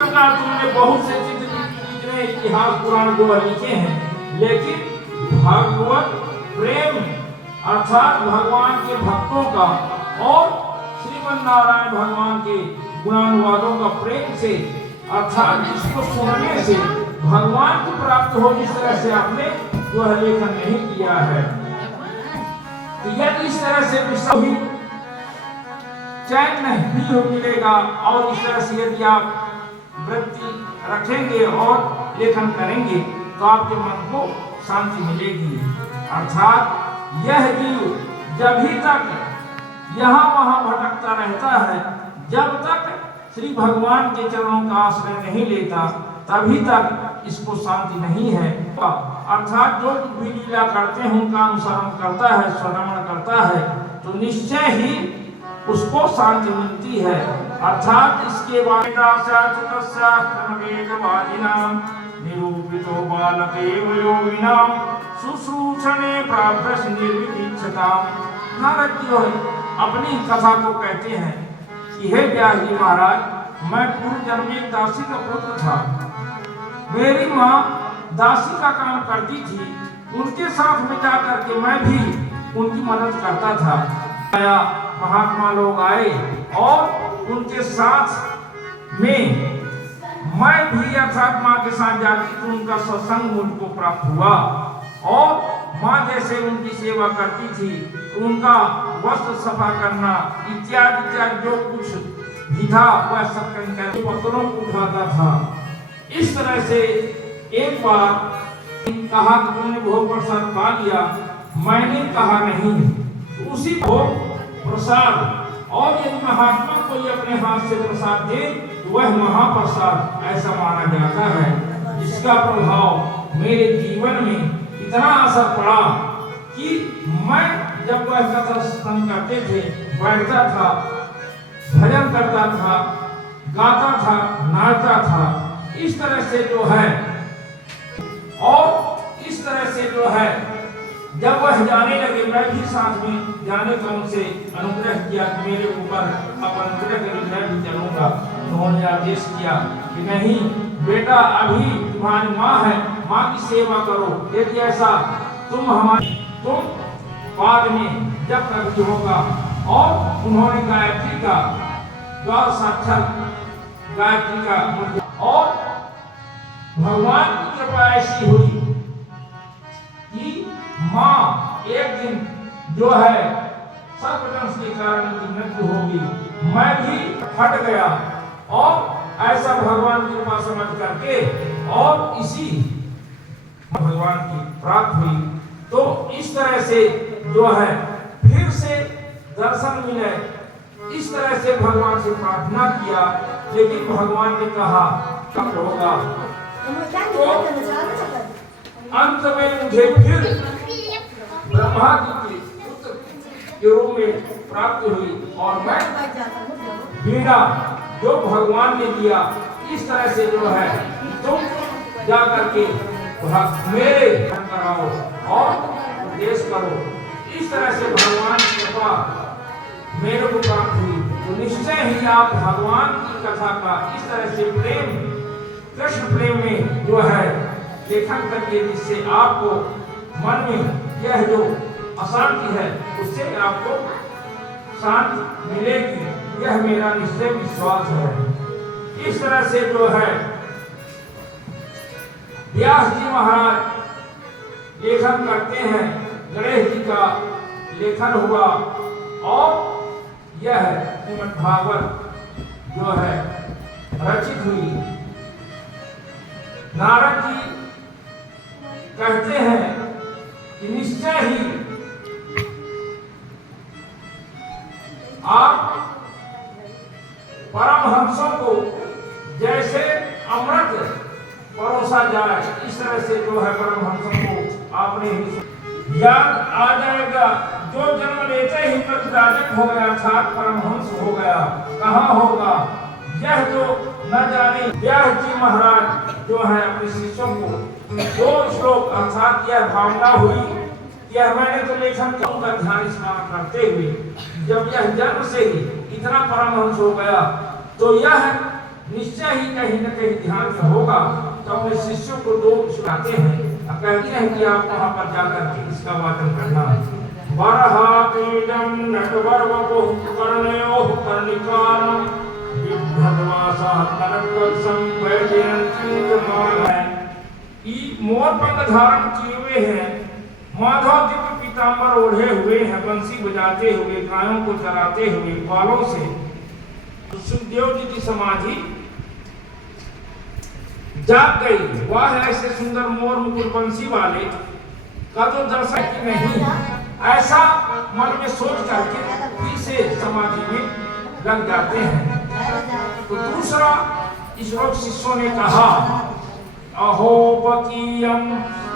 तुमने बहुत से जितने इतिहास पुराण जो लिखे हैं, लेकिन भागवत प्रेम अर्थात भगवान के भक्तों का और श्रीमन नारायण भगवान के गुणानुवादों का प्रेम से अर्थात जिसको सुनने से भगवान की प्राप्ति हो, इस तरह से आपने जो है लेखन नहीं किया है। तो यदि इस तरह से भी चैन नहीं हो मिलेगा और इस तरह से यदि आप वृत्ति रखेंगे और लेखन करेंगे तो आपके मन को शांति मिलेगी। अर्थात यह जीव जब भी तक यहाँ वहाँ भटकता रहता है, जब तक श्री भगवान के चरणों का आश्रय नहीं लेता तभी तक इसको शांति नहीं है। अर्थात जो भी लीला करते हैं उनका अनुसरण करता है, श्रवण करता है, तो निश्चय ही उसको शांति मिलती है। अर्थात इसके बाद निरूपितो बालकेव योगिनाम शुश्रूषणे प्राप्त निर्विदीक्षताम। नारद जी अपनी कथा को कहते हैं कि हे व्यास जी महाराज, मैं पूर्व जन्म में एक दासी का पुत्र था। मेरी माँ दासी का काम करती थी, उनके साथ में जाकर के मैं भी उनकी मदद करता था। महात्मा लोग आए और उनके साथ में मैं भी अर्थात माँ के साथ जाती तो उनका सत्संग मुझको प्राप्त हुआ और माँ जैसे उनकी सेवा करती थी, उनका वस्त्र सफा करना इत्यादि इत्यादि जो कुछ भी था वह सब करके पत्थरों को उठाता था। इस तरह से एक बार कहा कि तुमने भोग प्रसाद पा लिया, मैंने कहा नहीं। उसी भोग प्रसाद और यदि महात्मा कोई अपने हाथ से प्रसाद दे तो वह महाप्रसाद ऐसा माना जाता है, जिसका प्रभाव मेरे जीवन में इतना असर पड़ा कि मैं जब वह कथा सत्संग करते थे बैठता था, भजन करता था, गाता था, नाचता था। इस तरह से जो है और इस तरह से जो है जब वह जाने लगे मैं भी साथ में जाने का उनसे अनुग्रह किया कि मेरे ऊपर आप अनुग्रह करें, मैं भी चलूंगा। उन्होंने आदेश किया कि नहीं बेटा, अभी तुम्हारी माँ है, माँ की सेवा करो। यदि ऐसा तुम बाद में जब तक भी होगा। और उन्होंने गायत्री का द्वार साक्षात गायत्री का और भगवान की कृपा ऐसी हुई कि माँ एक दिन जो है सर्पदंश के कारण उनकी मृत्यु होगी। मैं भी हट गया और ऐसा भगवान की कृपा समझ करके और इसी भगवान की प्राप्त हुई। तो इस तरह से जो है फिर से दर्शन मिले, इस तरह से भगवान से प्रार्थना किया, लेकिन भगवान ने कहा कब होगा। तो अंत में मुझे फिर ब्रह्मा जी के पुत्र के रूप में प्राप्त हुई और मैं वीणा जो भगवान ने दिया, इस तरह से जो है तुम जा करके मेरे कराओ और उपदेश करो। इस तरह से भगवान की कृपा मेरे को प्राप्त हुई। तो निश्चय ही आप भगवान की कथा का इस तरह से प्रेम, कृष्ण प्रेम में जो है लेखन करिए, जिससे आपको मन में यह जो अशांति है उससे आपको शांति मिलेगी। यह मेरा निश्चय विश्वास है। इस तरह से जो है व्यास जी महाराज लेखन करते हैं, गणेश जी का लेखन हुआ और यह श्रीमद् भागवत जो है रचित हुई। नारद जी कहते हैं कि निश्चय ही आप परमहंसों को जैसे अमृत परोसा जाए, इस तरह से जो है परमहंसों को आपने याद आ जाएगा। जो जन्म लेते ही राजक हो गया था, परमहंस हो गया, कहाँ होगा यह जो न जाने। व्यास जी महाराज जो है अपने शिष्यों को दो श्लोक अर्थात यह भावना हुई, यह मैंने तो लेखन का ध्यान स्मरण करते हुए जब यह जन्म से ही इतना परमहंस हो गया तो यह निश्चय ही कहीं न कहीं ध्यान में होगा। तो अपने शिष्यों को दो सुनाते हैं, कहते हैं कि आप वहां पर जाकर के इसका वाचन करना। बरहापीडम नटवरवपुः कर्णयोः कर्णिकारं बिभ्रद्वासः कनकवत्सं वैजयन्तीमालय। मोर पंख धारण किए हुए हैं, माधव दिव्य पीतांबर ओढ़े हुए हैं, बंसी बजाते हुए, गायों को चराते हुए बालों से। सुखदेव जी की समाधि जाग गई। वह ऐसे सुंदर मोर मुकुट बंसी वाले का तो दर्शन की नहीं, ऐसा मन में सोच करके फिर से समाधि में लग जाते हैं। तो दूसरा इस लोग शिष्यों ने कहा, अहोपकीयम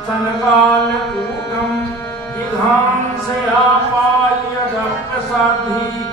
सनकालकूटम विधान से आपाय प्रसादी